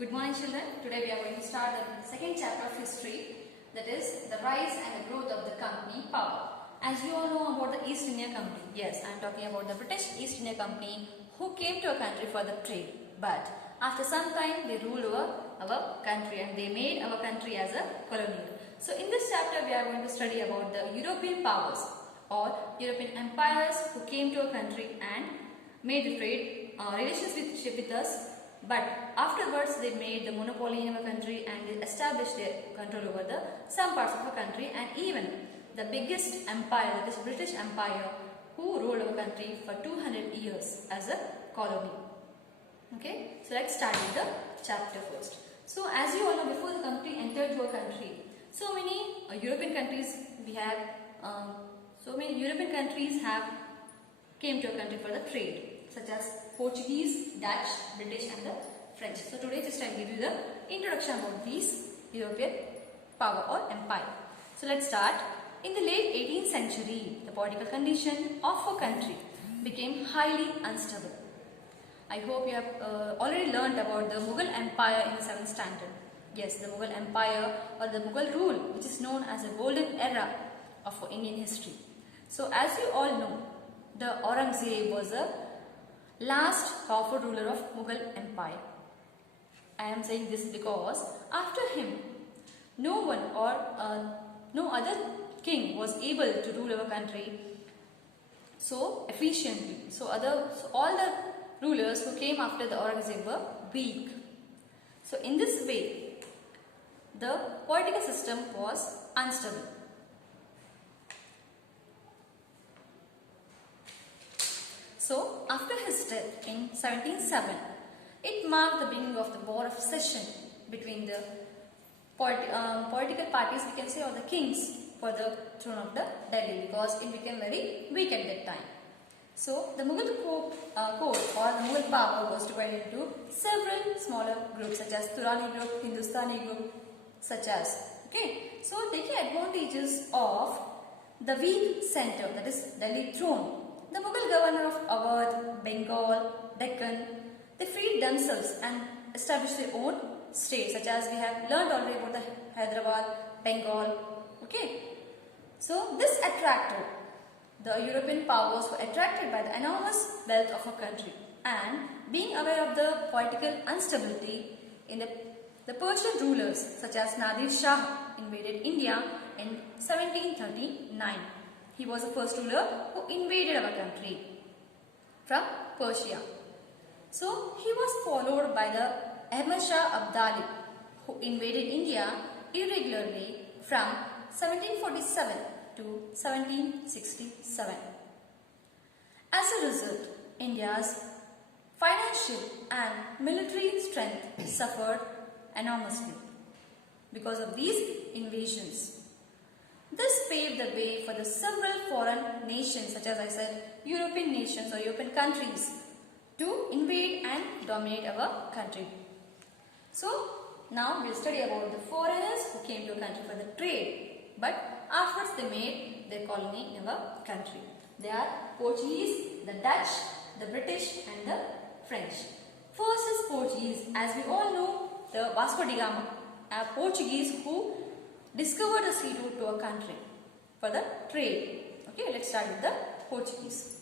Good morning children. Today we are going to start the second chapter of history, that is the rise and the growth of the company power. As you all know about the East India Company, yes, I am talking about the British East India Company who came to a country for the trade. But after some time they ruled over our country and they made our country as a colonial. So in this chapter we are going to study about the European powers or European empires who came to a country and made the trade relationship with us. But afterwards they made the monopoly in our country and they established their control over the some parts of our country, and even the biggest empire, that is British Empire, who ruled our country for 200 years as a colony. Okay, so let's start with the chapter first. So as you all know, before the country entered your country, so many European countries we have, came to our country for the trade, such as Portuguese, Dutch, British and the French. So today just I will give you the introduction about these European power or empire. So let's start. In the late 18th century, the political condition of a country became highly unstable. I hope you have already learned about the Mughal Empire in the 7th standard. Yes, the Mughal Empire or the Mughal rule, which is known as the golden era of Indian history. So as you all know, the Aurangzeb was the last powerful ruler of Mughal Empire. I am saying this because after him, no one or no other king was able to rule our country so efficiently. So all the rulers who came after the Aurangzeb were weak. So in this way, the political system was unstable. So after his death in 1707, it marked the beginning of the war of secession between the political parties, we can say, or the kings for the throne of the Delhi, because it became very weak at that time. So the Mughal court or the Mughal power was divided into several smaller groups, such as Turani group, Hindustani group, such as. Okay, so taking advantages of the weak center, that is Delhi throne, the Mughal governor of Awadh, Bengal, Deccan, they freed themselves and established their own states, such as we have learned already about the Hyderabad, Bengal. Okay, so this attracted the European powers, were attracted by the enormous wealth of a country, and being aware of the political instability in the Persian rulers such as Nadir Shah invaded India in 1739. He was the first ruler who invaded our country from Persia. So he was followed by the Ahmad Shah Abdali, who invaded India irregularly from 1747 to 1767. As a result, India's financial and military strength suffered enormously because of these invasions. This paved the way for the several foreign nations, such as I said, European nations or European countries, to invade and dominate our country. So now we will study about the foreigners who came to a country for the trade, but afterwards they made their colony in our country. They are Portuguese, the Dutch, the British and the French. First is Portuguese. As we all know, the Vasco da Gama, a Portuguese who discovered the sea route to a country for the trade. Okay, let's start with the Portuguese.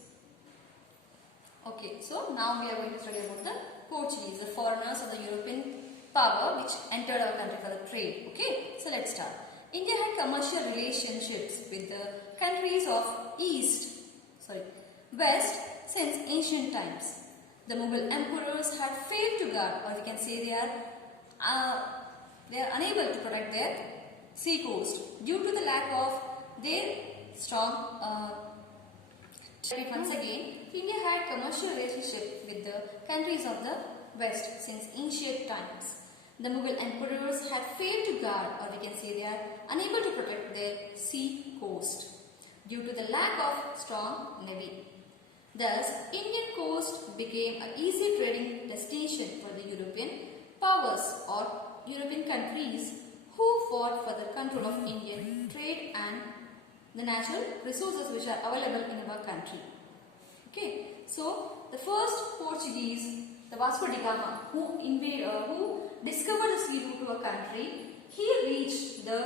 Okay, so now we are going to study about the Portuguese, the foreigners of the European power which entered our country for the trade. Okay, so let's start. India had commercial relationships with the countries of West since ancient times. The Mughal emperors had failed to guard, or we can say they are unable to protect their sea coast due to the lack of their strong. Once again, India had commercial relationship with the countries of the West since ancient times. The Mughal emperors had failed to guard, or we can say they are unable to protect their sea coast due to the lack of strong navy. Thus, Indian coast became an easy trading destination for the European powers or European countries who fought for the control of Indian trade and the natural resources which are available in our country. Okay, so the first Portuguese the Vasco da Gama, who discovered the sea route to a country, he reached the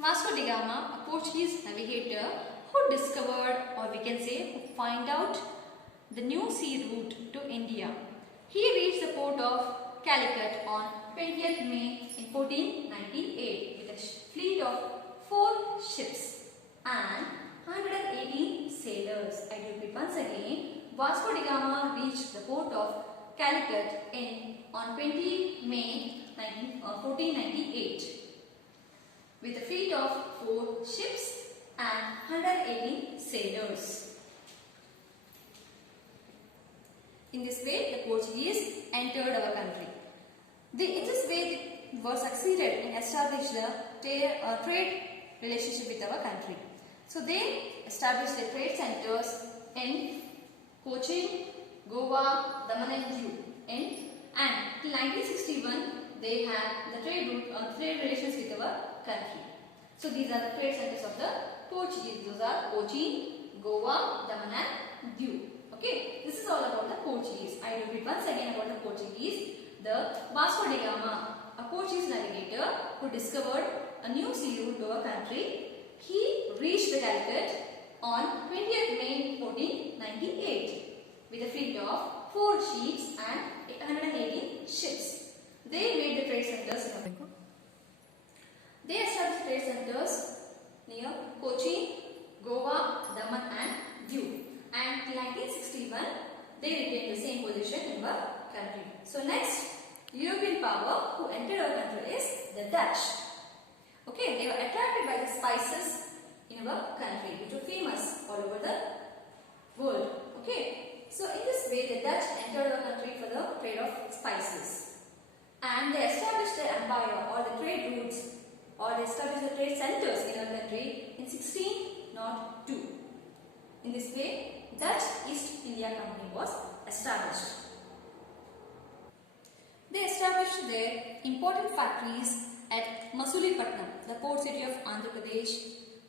Vasco da Gama, a Portuguese navigator who discovered, or we can say who find out the new sea route to India. He reached the port of Calicut on 20th May in 1498 with a fleet of 4 ships and 118 sailors. I do repeat once again, Vasco da Gama reached the port of Calicut on 20 May 1498 with a fleet of 4 ships and 118 sailors. In this way, the Portuguese entered our country. In this way, they were succeeded in establishing the trade relationship with our country. So they established their trade centers in Cochin, Goa, Daman and Diu. And till 1961, they had the trade relations with our country. So these are the trade centers of the Portuguese. Those are Cochin, Goa, Daman and Diu. Okay, this is all about the Portuguese. I repeat once again about the Portuguese. The Vasco da Gama, a Portuguese navigator who discovered a new sea route to our country, he reached the Calicut on 20th May 1498 with a fleet of 4 ships and 118 ships. They made the trade centers in America. They established trade centers near Cochin, Goa, Daman and Diu. And in 1961, they retained the same position in our country. So next, European power who entered our country is the Dutch. Okay, they were attracted by the spices in our country, which were famous all over the world. Okay, so in this way, the Dutch entered our country for the trade of spices. And they established their empire or the trade routes, or they established the trade centers in our country in 1602. In this way, Dutch East India Company was established. They established their important factories at Masulipatam, the port city of Andhra Pradesh,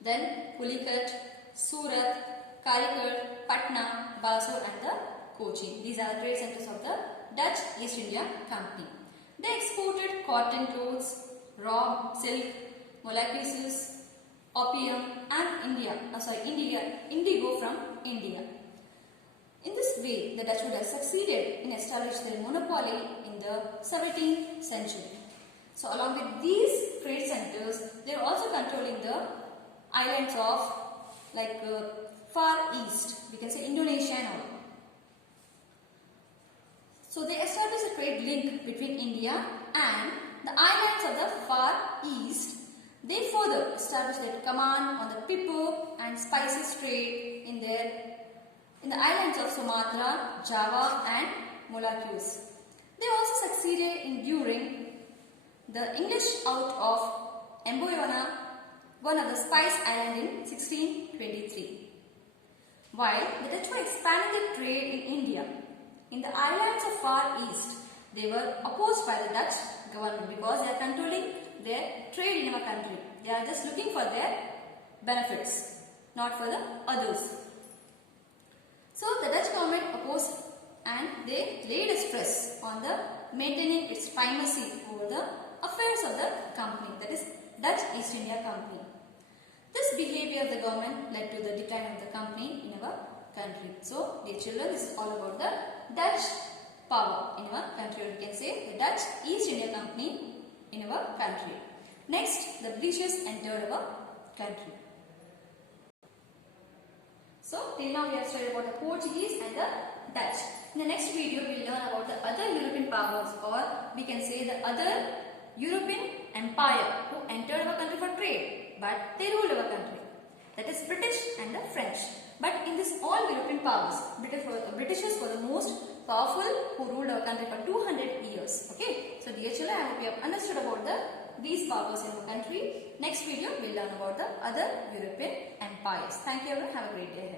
then Pulicat, Surat, Calicut, Patna, Balsor and the Cochin. These are the trade centers of the Dutch East India Company. They exported cotton clothes, raw silk, molasses, opium and indigo from India. In this way, the Dutch would have succeeded in establishing their monopoly in the 17th century. So along with these trade centers, they were also controlling the islands of Far East, we can say Indonesia and all. So they established a trade link between India and the islands of the Far East. They further established their command on the pepper and spices trade in the islands of Sumatra, Java and Moluccas. They also succeeded in luring the English out of Amboyana, one of the Spice Islands in 1623. While the Dutch were expanding their trade in India, in the islands of Far East, they were opposed by the Dutch government because they are controlling their trade in our country. They are just looking for their benefits, not for the others. So the Dutch government opposed and they laid a stress on the maintaining its primacy over the affairs of the company, that is Dutch East India Company. This behavior of the government led to the decline of the company in our country. So dear children, this is all about the Dutch power in our country, or you can say the Dutch East India Company in our country. Next, the Britishers entered our country. So till now we have studied about the Portuguese and the Dutch. In the next video we will learn about the other European powers, or we can say the other European empire who entered our country for trade, but they ruled our country. That is British and the French. But in this all European powers, Britishers were the most powerful who ruled our country for 200 years. Okay. So dear children, I hope you have understood about these powers in our country. Next video we will learn about the other European empires. Thank you everyone. Have a great day ahead.